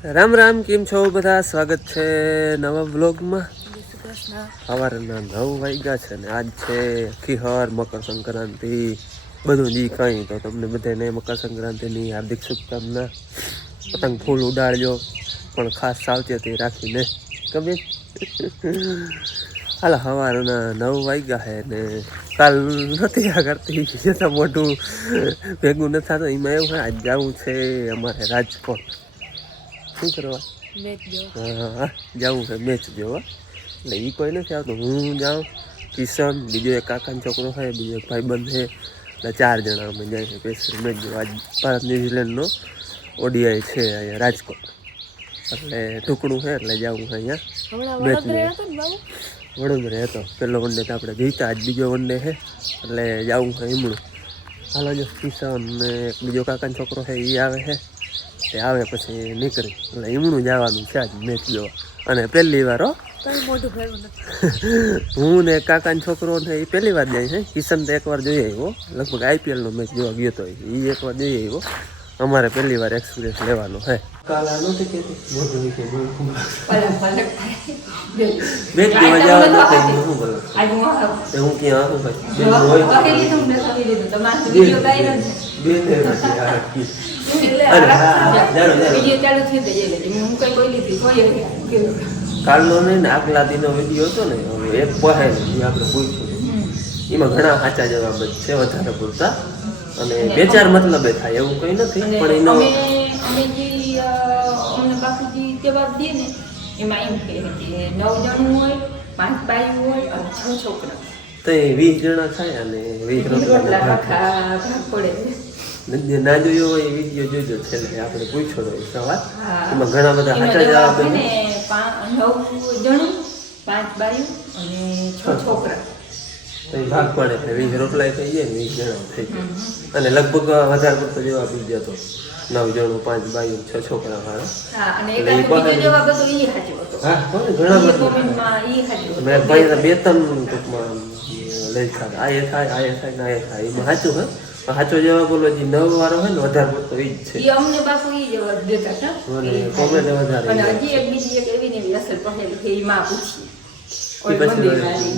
રામ રામ, કેમ છો બધા? સ્વાગત છે નવા વ્લોગમાં. સવારના 9 વાગ્યા છે ને આજ છે ખીહર મકર સંક્રાંતિ. બધું જી કંઈ તો તમને બધાને મકર સંક્રાંતિની હાર્દિક શુભકામના. પતંગ ફૂલ ઉડાડજો, પણ ખાસ સાવચેતી રાખીને. કબે હાલ સવારના 9 વાગ્યા છે ને કાલ નથી આ કરતી જતાં મોટું ભેગું નથી થતું. એમાં એવું હોય આજ જવું છે અમારે રાજકોટ. શું કરવા? હા, જવું છે મેચ જોવા. એટલે એ કોઈ નથી આવતું, હું જાઉં, કિશન, બીજો એક કાકાનો છોકરો છે, બીજો એક ભાઈબંધ છે, એટલે 4 જણા અમે જાય છે સ્પેશિયલ મેચ જોવા. આજ ભારત ન્યુઝીલેન્ડનો ઓડીઆઈ છે અહીંયા રાજકોટ, એટલે ટુકડું છે એટલે જવું છે અહીંયા મેચ જોવા. વડોદરા હતો પહેલો વન ડે તો આપણે જીતા, આજ બીજો વન ડે છે એટલે જવું છે એમણું. હાલો જો કિશન ને બીજો કાકાનો છોકરો છે એ આવે છે, તે આવે પછી નીકળી એટલે એમણું જવાનું છે આજ મેચ જોવા. અને પહેલી વાર હું ને કાકાનો છોકરો ને એ પહેલી વાર જાય છે. કિશન તો એકવાર જોઈ આવ્યો, લગભગ આઈપીએલનો મેચ જોવા ગયો હતો, એ એકવાર જોઈ આવ્યો. અમારે પહેલી વાર એક્સપિરિયન્સ લેવાનો છે. કાલા નથી કેતી મોટું કે મેચ જોવા જવાનું હતું. શું બોલો હું ક્યાં આવું ભાઈ કાલનો ને આગલા દિનો વિડીયો હતો ને, એક પહે આપણે પૂછ્યું, એમાં ઘણા સાચા જવાબ જ છે વધારે પૂરતા, અને 2-4 મતલબ થાય એવું કઈ નથી. પણ એનો અમને બાપુજી જવાબ દે ને એમાં એમ કહે કે 9 જણ હોય, 5 બાઈ હોય અને 6 છોકરા, તો 20 જણા થાય અને 20 રોટલા ભાગ પડે. ના જોયો હોય એ વિડીયો જોજો, છેલ્લે આપણે પૂછ્યો તો સવાલ, એમાં ઘણા બધા સાચા જવાબ છે. 9 જણ, 5 બાઈ અને 6 છોકરા, ભાગ પડે એટલે 20 રોટલા થઈ જાય ને 20 જણા થઈ જાય. અને લગભગ વધારે પડતો જવાબ જ હતો 9 જણો, 5 બાઈ, 6 છોકરા વાળા. અને એક જવાબ હતો એ સાચો હતો. હા, ઘણા બધા મેં ભાઈ 2-3 ટૂંકમાં લઈ ખાતા, આ એ થાય, આ એ થાય ને આ એ થાય, એમાં સાચું હોય. સાચો જવાબ બોલો જે 9 વાળો હોય ને વધારે પડતો એ જ છે. અમને બાપુ એ જવાબ દેતા હતા અને કોમેન્ટ વધારે. અને હજી એક બીજી એક એવી ને અસર પહેલી કે એમાં પૂછી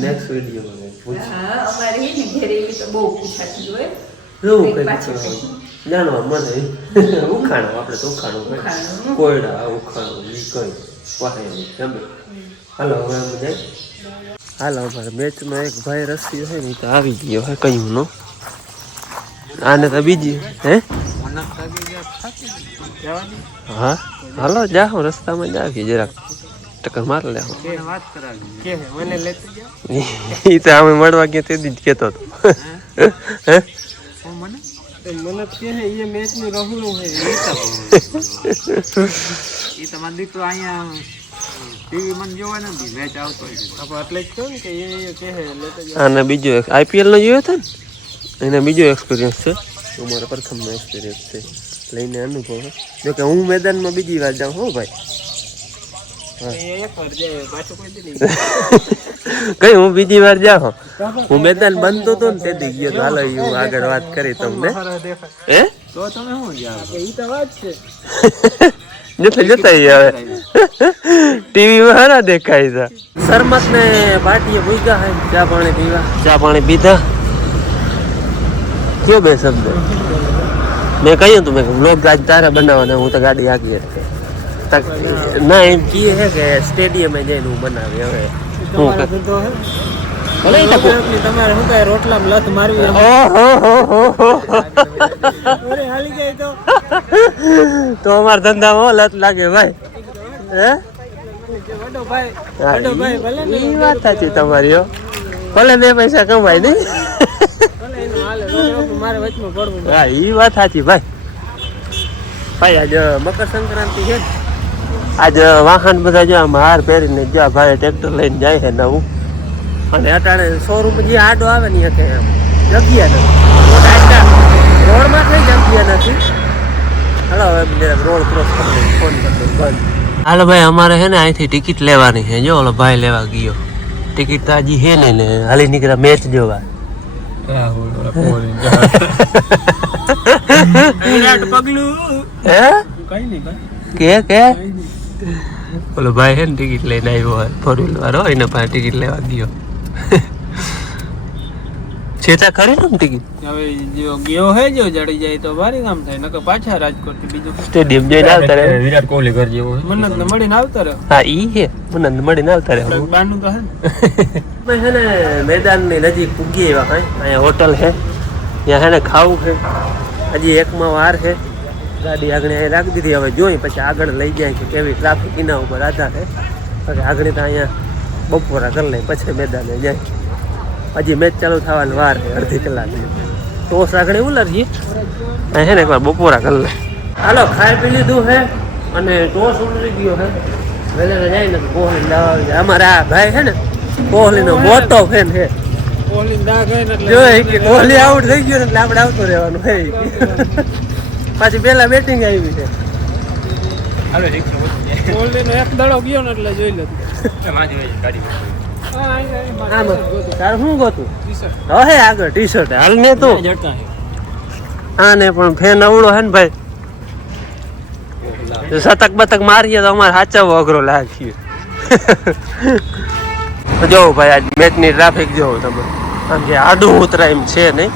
નેક્સ્ટ વિડીયોમાં પૂછ. હા, અમારે એ ને ઘરે એવી તો બહુ પૂછાતી હોય. એવું કઈ જાણવા મને ઉખાણો, આપણે તો ઉખાણો કોયડા ઉખાણો એ કઈ પાસે ગમે. હાલો હવે અમે જાય. હાલો અમારે મેચમાં એક ભાઈ રસ્સી છે ને તો આવી ગયો હે કયું નો. આને તો બીજી હે હા હાલો જાઓ રસ્તામાં જ આવી જરાક ટક્કર માર લે. એ તો અમે મળવા ગયા તે જ કેતો હતો. મને કે એ મેચ નું રહું હે એ તમાર દીકરો અહીંયા ટીવી માં જોવા નથી મેચ આવતો હોય એટલે જ કહું કે એ કે લેતા. અને બીજો એક આઈપીએલ નો જોયો હતો ને, એને બીજો એક્સપિરિયન્સ છે. અમારો પ્રથમનો એક્સપિરિયન્સ છે, લઈને અનુભવ. જો કે હું મેદાનમાં બીજી વાર જાઉં હો ભાઈ. કઈ હું બીજી વાર જાઉં, હું મેદાન બનતો હતો ને તેથી ગયો. હાલો હું આગળ વાત કરી તમને. હે તો તમે શું જાવ ઈ તો વાત છે. જતા જતા હવે ટીવીમાં હારા દેખાય છે. શરમત ને પાટીએ ભૂગ્યા હે ચા પાણી પીવા. ચા પાણી પીધા. કયો બે શબ્દ મેં કહ્યું તું, મેં વ્લોગ આજ તારે બનાવવાના, હું તો ગાડી આગી ના એમ કીએ છે કે સ્ટેડિયમે જઈને હું બનાવી. હવે તમારે શું કઈ રોટલામાં લત મારવી હાલી જાય તો અમારા ધંધામાં લત લાગે ભાઈ. હે એ વાત સાચી તમારી. ભલે 2 પૈસા કમાય નહીં. હા એ વાત સાચી ભાઈ. ભાઈ આજે મકર સંક્રાંતિ છે, આજે વાહન બધા જો આમ હાર પહેરીને જો ભાઈ ટ્રેક્ટર લઈને જાય છે નવું. અને અટાણે શોરૂમ જે આડો આવે ને કે જગ્યા નથી, રોડમાં કઈ જગ્યા નથી. હાલો હવે રોડ ક્રોસ કરી ફોન કરી બંધ. હાલો ભાઈ અમારે છે ને અહીંથી ટિકિટ લેવાની છે. જો ઓલો ભાઈ લેવા ગયો ટિકિટ તો હજી છે ને હાલી નીકળ્યા મેચ જોવા. વિરાટ પગલું હે કઈ નહીં ભાઈ કે બોલો ભાઈ હે ને ટિકિટ લઈને આવ્યો હોય 4 વ્હીલર વાળો એને પાસે ટિકિટ લેવા ગયો છેતા ખરી ને ટિકિટ હવે જો ગયો હે જો જડી જાય તો ભારી કામ થાય નકર પાછા રાજકોટ થી બીજું સ્ટેડિયમ જઈને આવતા રહે વિરાટ કોહલી ઘર જેવો મન્નત ને મળીને આવતા રહે હા ઈ હે મને મળીને આવતા રહે બાનું તો હે ભાઈ છે ને મેદાનની નજીક પૂગી એવા કાંઈ અહીંયા હોટલ છે ત્યાં છે ને ખાવું છે હજી એકમાં વાર છે ગાડી આગળ અહીં રાખી દીધી હવે જોઈ પછી આગળ લઈ જાય કે કેવી ટ્રાફિક એના ઉપર આધાર છે પછી આગળ તો અહીંયા બપોરા કરી લઈ પછી મેદાને જાય હજી મેચ ચાલુ થવાની વાર છે અડધી કલાક ટોસ આગળ એવું લઈએ અહીં છે ને એકવાર બપોરા કરી લે હાલો ખાઈ પી લીધું છે અને ટોસ ઉતરી ગયો છે વહેલા જાય ને કોહલી લાવવા જાય અમારા આ ભાઈ છે ને કોહલીનો મોટો ફેન છે કોહલી દા ગઈ ને જો કે કોહલી આઉટ થઈ ગયો ને એટલે આપણે આવતો રહેવાનું હે પાછી પેલા બેટિંગ આવી છે હાલો કોહલી નો એક દડો ગયો ને એટલે જોઈ લે તારું શું ગોતું હે આગળ ટી શર્ટ હાલ ને તું હા ને પણ ફેન અવળો હે ને ભાઈ શતક બતક મારીએ તો અમારે સાચવવો અઘરો લાગીએ જોવો ભાઈ આજ મેચની ટ્રાફિક જોવો તમે આમ કે આડું ઉતરાય એમ છે નહીં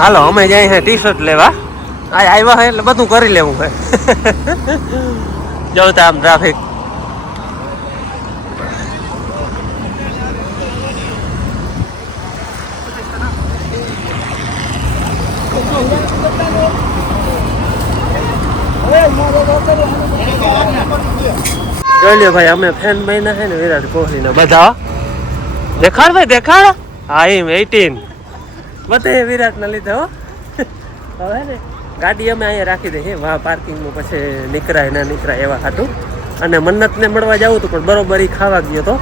હાલો અમે જાય છે ટી શર્ટ લેવા આ આવ્યા હોય એટલે બધું કરી લેવું હોય જોતા આમ ટ્રાફિક જોઈ લ્યો ભાઈ અમે ફેન મહિના છે ને વિરાટ કોહલી ના બધા દેખાડ ભાઈ દેખાડ હા એમ 18 બધે વિરાટ ના લીધા હો હવે ને ગાડી અમે અહીંયા રાખી દઈએ વાહ પાર્કિંગમાં પછી નીકળાય ના નીકળાય એવા હતું અને મન્નતને મળવા જવું હતું પણ બરોબર એ ખાવા ગયો હતો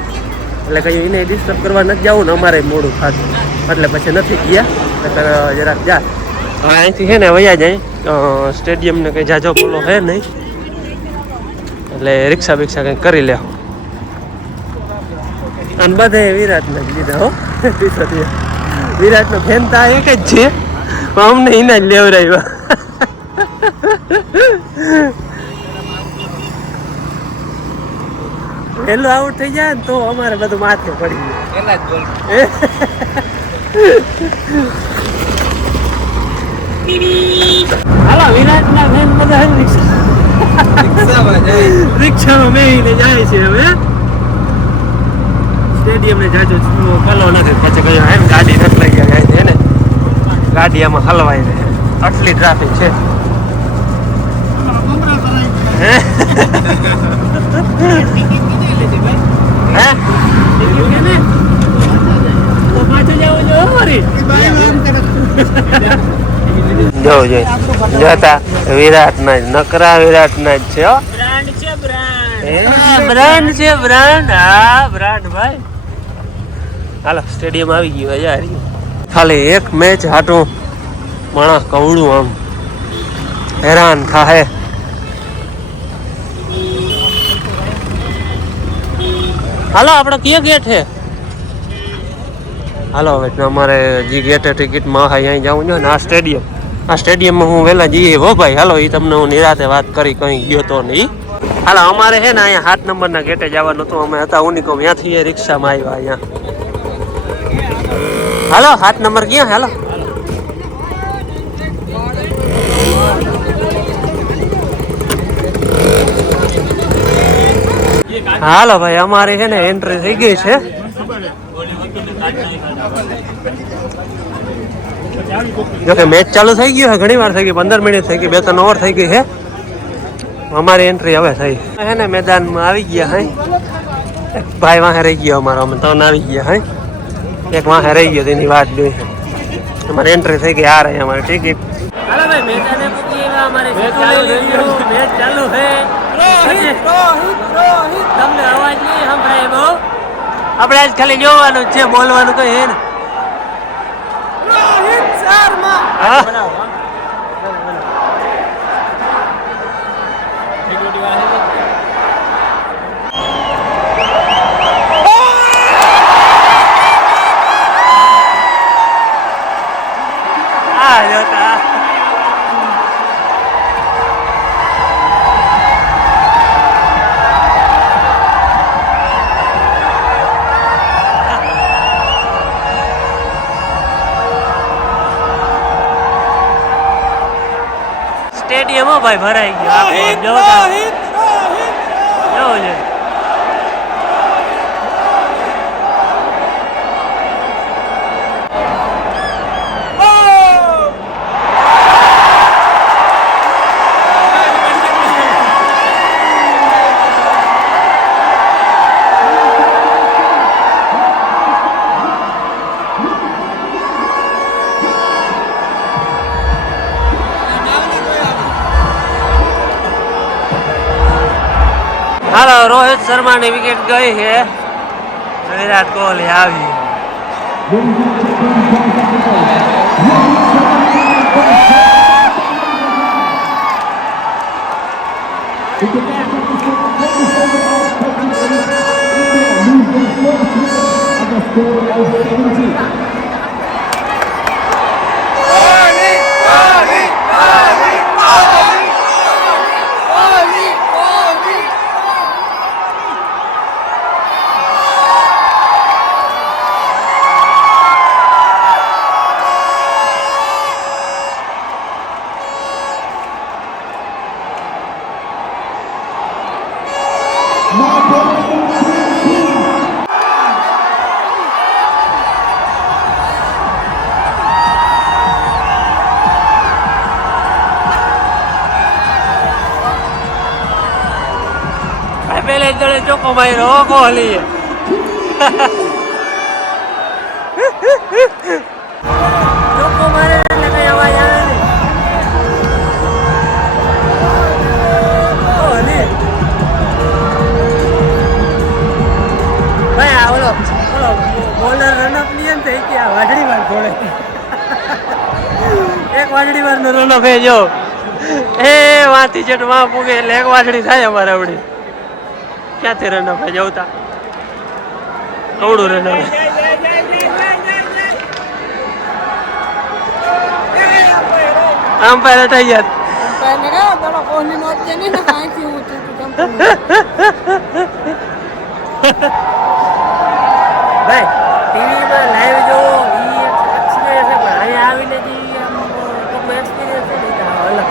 એટલે કહ્યું એને ડિસ્ટર્બ કરવા નથી જવું ને અમારે મોડું ખાધું એટલે પછી નથી ગયા જરાક જા હવે અહીંથી છે ને વયા જાય સ્ટેડિયમ ને કંઈ જાજો પોલો છે નહીં એટલે રિક્ષા બિક્ષા કંઈક કરી લે અને બધે વિરાટને જ લીધા હો વિરાટનો ફેન તો એક જ છે અમને એના જ લેવડાવ્યા પેલું આઉટ થઈ જાય ને તો અમારે બધું માથે પડી ગયું હાલો વિરાટના ફેન બધા રિક્ષામાં બેસીને જાય છે હવે સ્ટેડિયમ ને જાજો કલો નથી પછી કહ્યું એમ ગાડી નથી લઈ ગયા છે ને ગાડી આમાં હલવાઈ રહે આટલી ટ્રાફિક છે જોતા વિરાટ ના જ નકરા વિરાટ ના જ છે બ્રાન્ડ છે બ્રાન્ડ હા બ્રાન્ડ ભાઈ હાલો સ્ટેડિયમ આવી ગયું યાર ખાલી એક મેચ હાટું માણસ કવડું આમ હેરાન થાય હાલો આપણે કયો ગેટ છે હાલો હવે અમારે જે ગેટે ટિકિટમાં અહીં જવું છે ને આ સ્ટેડિયમમાં હું વહેલા જઈએ હો ભાઈ હાલો એ તમને હું નિરાતે વાત કરી કંઈ ગયો તો નહીં હાલો અમારે છે ને અહીંયા 7 નંબરના ગેટે જવાનું હતું અમે હતા ઉનિકોમ ત્યાંથી રિક્ષામાં આવ્યા અહીંયા હાલો 7 નંબર ક્યાં હાલો હાલો ભાઈ અમારે છે ને એન્ટ્રી થઈ ગઈ છે જોકે મેચ ચાલુ થઈ ગયું છે ઘણી વાર થઈ ગઈ 15 મિનિટ થઈ ગઈ 2-3 ઓવર થઈ ગઈ છે અમારી એન્ટ્રી હવે થઈ છે ને મેદાનમાં આવી ગયા હે ભાઈ વાહે રહી ગયો અમારો અમે ત્રણ આવી ગયા હે એક વાહે રહી ગયો તેની વાત જોઈ અમારી એન્ટ્રી થઈ ગઈ આ રહી અમારી ટિકિટ હાલો ભાઈ મેદાને પૂકી ગયા અમારે મેચ ચાલુ છે તમને અવાજ નહીં સંભળાય બહુ આપણે આજ ખાલી જોવાનું છે બોલવાનું કઈ હે ને રોહિત શર્મા હો ભાઈ ભરાઈ ગયો જવું છે. હાલો રોહિત શર્માની વિકેટ ગઈ છે. વિરાટ કોહલી આવી. પેલે જણે ચોખ્ખો માર્યો કોહલી. ચોખ્ખો મારે એટલે કઈ અવાજ આવે નહીં. કોહલી ભાઈ આ ઓલો બોલર રનઅપ ની એમ થઈ કે આ વાદળી વાર ઘોડે. એક વાદળી વાર નો રનઅપ હે જો એ વાંથી જેટ વાં પૂગે એટલે એક વાદળી થાય અમારે આવડી. ક્યાંથી રન અપ જવતા કવડું રન અપ અમ્પાયર થઈ જાત. ભાઈ ટીવીમાં લાઈવ જોવો એ એક્સપિરિયન્સ છે પણ અહીંયા આવીને જે આમ ટૂંકમાં એક્સપિરિયન્સ છે ને અલગ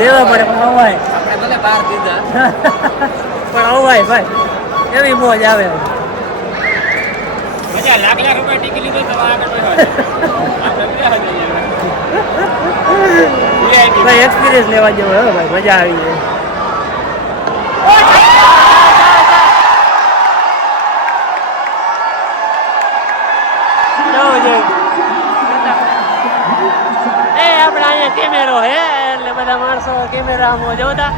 દેવા પડે પણ અવાય આપણે બહાર દીધા પણ અવાય ભાઈ એવી મોજ આવે. મજા લાખ રૂપિયા ટિકિટ લીધો તો આગળ ભાઈ એક્સપિરિયન્સ લેવા જેવો હે ભાઈ મજા આવી જાય. આપણે અહીંયા કેમેરો હે એટલે બધા માણસો કેમેરામાં જોતા.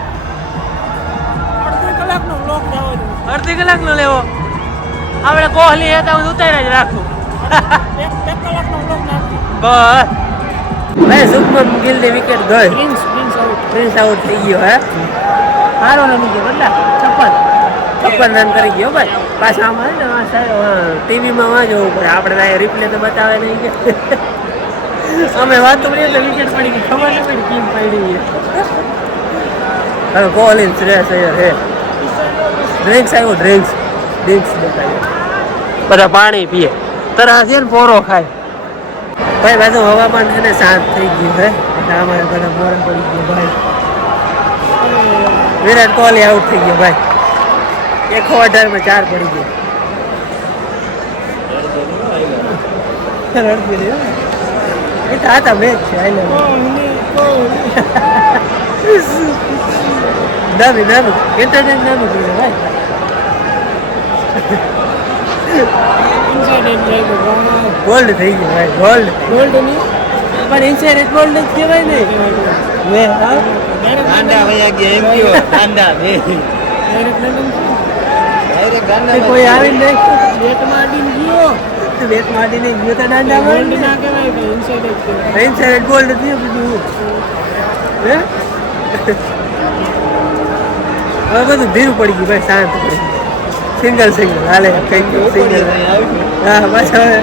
અડધી કલાકનો લેવો આપણે કોહલી હે તો ઉતારી જ રાખું. બસ ભાઈ શુભમન ગિલની વિકેટ ગઈ. પ્રિન્સ આઉટ થઈ ગયો હે. સારો રમી ગયો બદલા 56 રન કરી ગયો ભાઈ. પાછા આમાં ને ટીવીમાં વાં જોવું પડે આપણે રિપ્લે તો બતાવે નહીં કે અમે વાત કરીએ તો વિકેટ પડી ગઈ ખબર નહીં પડી ટીમ પડી. હવે કોહલી શ્રેયસ અય્યર હે. ડ્રિંક્સ આવ્યો ડ્રિંક્સ બતાવ્યો. બધા પાણી પીએ તરસ છે ને પોરો ખાય. ભાઈ પાછું હવામાન છે ને શાંત થઈ ગયું હે એટલે અમારે બધા મોર પડી ગયો ભાઈ. વિરાટ કોહલી આઉટ થઈ ગયો ભાઈ. 118 4 પડી ગયો. એ તો આતા મેચ છે નાનું એન્ટરટેન નાનું થયું ભાઈ. ગોલ્ડ થઈ ગયું ભાઈ. ગોલ્ડ નહીં પણ ઇન્સ્યોરન્સ ગોલ્ડ જ કહેવાય ને. કોઈ આવીને બેટમાં અડીને ગયો તો દાંડા ગોલ્ડ ના કહેવાય. ઇન્સ્યોરન્સ ગોલ્ડ થયું બીજું હે. હવે બધું ધીરું પડી ગયું ભાઈ. શાંત પડી સિંગલ હાલે કઈ સિંગલ. હા બસ હવે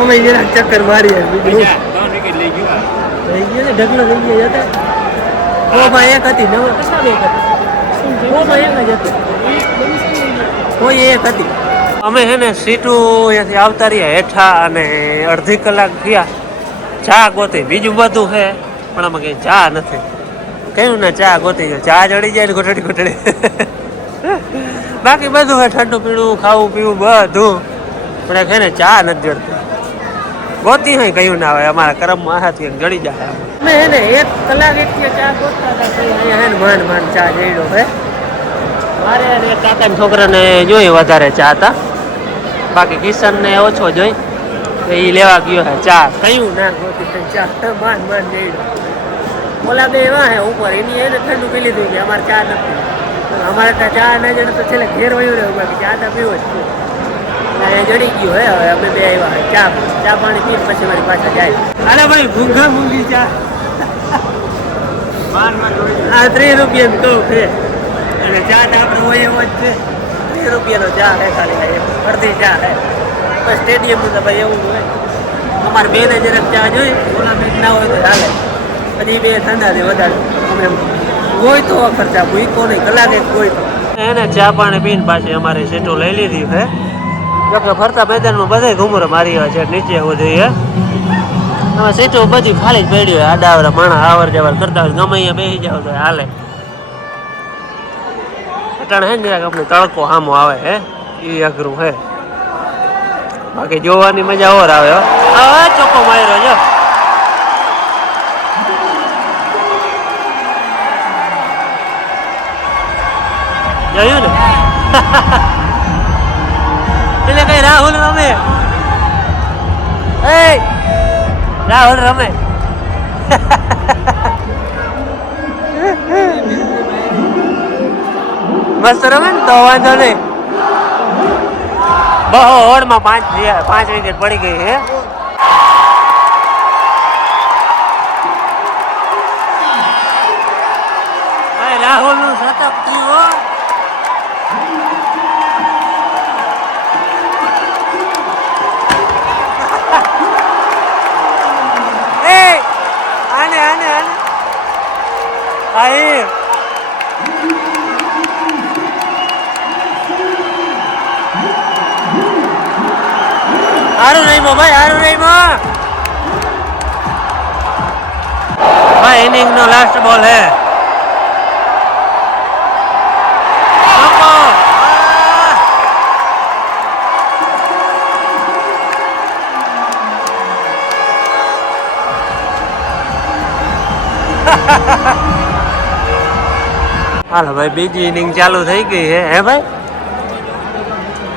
અમે જરાક ચક્કર મારીએ બીજું લઈ ગયો ને ઢગલો થઈ ગયો જતા. ઓમાં એક હતી નવ કેટલા એક હતી ઓમાં એક જ હતી કોઈ એક હતી. અમે છે ને સીટું અહીંયાથી આવતા રહ્યા હેઠા અને અડધી કલાક થયા ચા ગોતી બીજું બધું છે પણ આમાં કઈ ચા નથી. કયું ને ચા ગોતી ગયો, ચા જડી જાય ને ઘોટડી ઘોટડી. બાકી બધું હોય, ઠંડુ પીણું, ખાવું પીવું બધું, પણ છે ને ચા નથી જડતી. ગોતી હોય કયું ના આવે, અમારા કરમમાં હાથી જડી જાય. અમે એને 1 કલાક એક ચા ગોતતા હતા, અહીંયા હે ને માંડ ચા જડ્યો હે. મારે અને કાકાના છોકરાને જોઈ વધારે ચા હતા, બાકી કિશનને ઓછો જોઈ. એ લેવા ગયો હે ચા, કયું ના ગોતી ચા માંડ જડ્યો. ઓલા બે એવા હે ઉપર, એની એને ઠંડુ પી લીધું કે અમારે ચા નથી. અમારે ત્યાં ચા ના જડે તો છેલ્લે ઘેર વયું રહ્યું, બાકી ચા તો પીવો જ જડી ગયું હે. હવે અમે બે આવ્યા ચા પાણી પી પછી મારી પાછા જાય. અરે ભાઈ ભૂંગા મૂંગી ચા આ 30 રૂપિયાનું કહું છે, અને ચા તો આપણે હોય એવો જ છે. 30 રૂપિયાનો ચા હે, ખાલી અડધી ચા હે. બસ સ્ટેડિયમનું તો ભાઈ એવું જ હોય. અમારે બેને જરાક ચા જોઈ, ઓલા બેન ના હોય તો ચાલે. પછી બે ઠંડા છે વધારે, અમે હોય તો ખર્ચા ભૂકો નહીં, કલાકે હોય તો. એને ચા પાણી પીને પાછી અમારે સીટો લઈ લીધી છે. જોકે ફરતા મેદાનમાં બધા ઘુમરો મારી છે નીચે સુધી હે. હવે સીટો બધી ખાલી જ પડી હોય, આડાવડા માણસ આવર જવર કરતા હોય, ગમે અહીંયા બેસી જાવ તો હાલે. અટાણે હે ને આપણે તડકો સામો આવે હે, એ અઘરું હે. બાકી જોવાની મજા ઓર આવે. હવે ચોખ્ખો માર્યો જો. જોયું ને એટલે કઈ રાહુલ રમે, રાહુલ રમે. મસ્ત રમે ને તો વાંધો નહીં. બહુ ઓવરમાં 5 વિકેટ પડી ગઈ હે. રાહુલ નું શતક થયું. હારું નહીં ભાઈ, હારું નહીં ભાઈ. ઇનિંગ નો લાસ્ટ બોલ હે. હાલો ભાઈ, બીજી ઇનિંગ ચાલુ થઈ ગઈ હે ભાઈ.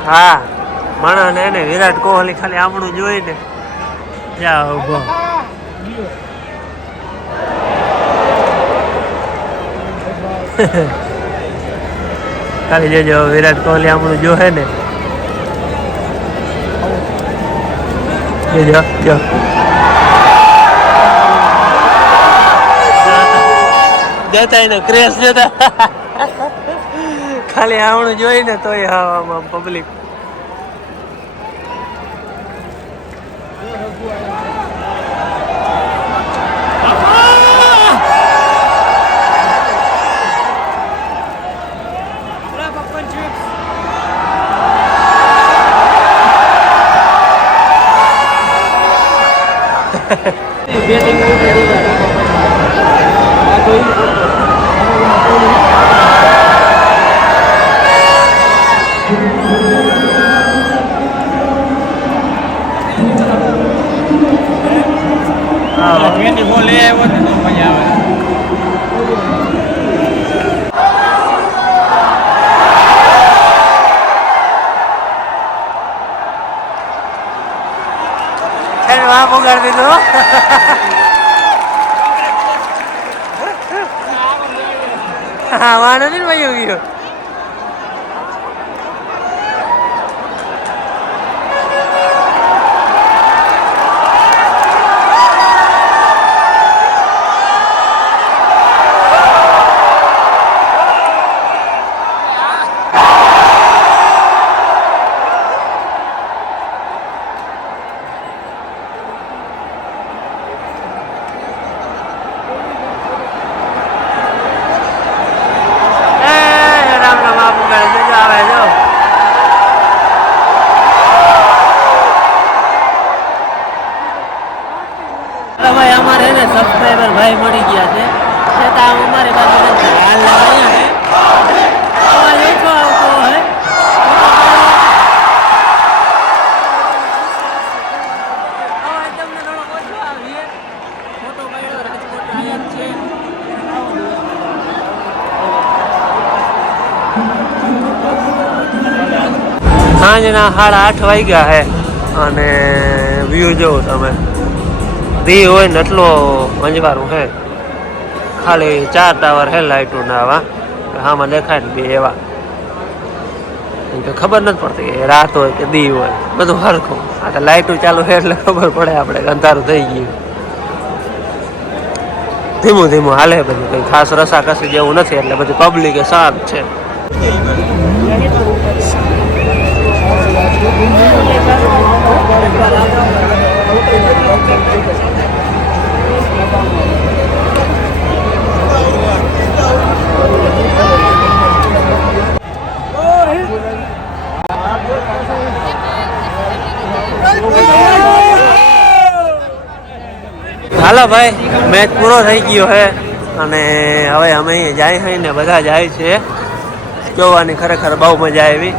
હા, માણસ એને વિરાટ કોહલી ખાલી આમણું જોઈને જા ઉભો. ખાલી જોજો, વિરાટ કોહલી આમણું જોહે ને. જોજો જો જતા એને ક્રેશ જતા ખાલી આવણું જોઈને તોય આવામાં પબ્લિક. ઉગાડી દીધું. હા, વાંધો નહીં ભાઈ. ગયો ભાઈ મળી ગયા છે છતાં અમારી બાજુ નથી. હાલ અહીંયા હે અવાજ ઓછો આવતો હે. અવાજ તમને થોડો ઓછો આવે. ફોટો પાડ્યો રાજકોટ આયા છે. સાંજના 8:30 વાગ્યા હે અને વ્યૂ જોવો તમે. દી હોય ને એટલો અંજવાળું હે. ખાલી 4 ટાવર હે લાઇટો ના આવા આમાં દેખાય ને બે એવા. ખબર નથી પડતી કે રાત હોય કે દી હોય, બધું હરખું. આ તો લાઇટો ચાલુ છે એટલે ખબર પડે આપણે અંધારું થઈ ગયું. ધીમું ધીમું હાલે બધું, કંઈ ખાસ રસાકસી જેવું નથી એટલે બધી પબ્લિક શાંત છે. હાલો ભાઈ, મેચ પૂરો થઈ ગયો છે અને હવે અમે જાય છે ને બધા જાય છે. જોવાની ખરેખર બહુ મજા આવી.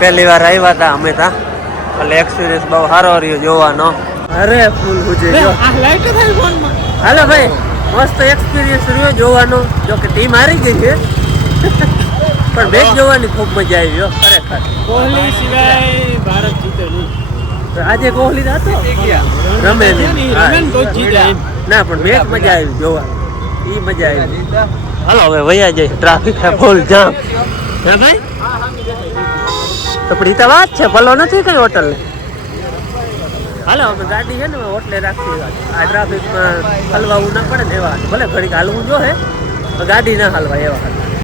પહેલી વાર આવ્યા હતા અમે ત્યાં એટલે એક્સપિરિયન્સ બહુ સારો રહ્યો જોવાનો. અરે ફૂલ ગુજે હાલો ભાઈ, મસ્ત એક્સપિરિયન્સ રહ્યો જોવાનો. જો કે ટીમ હારી ગઈ છે પણ મેચ જોવાની ખૂબ મજા આવી ખરેખર. કોહલી સિવાય ભારત જીતે નહીં. આજે કોહલી હતો રમે ના પણ મેચ મજા આવી જોવા. ઈ મજા આવી. હાલો હવે વયા જાય, ટ્રાફિક છે ફૂલ જામ. હે ભાઈ તપડી તો વાત છે, ભલો નથી કઈ હોટલ. હાલો અમે ગાડી છે ને હોટલે રાખી. આ ટ્રાફિકમાં હલવાવું ના પડે ને એવા. ભલે ઘડીક હાલવું જો હે ગાડી ના હાલવા એવા.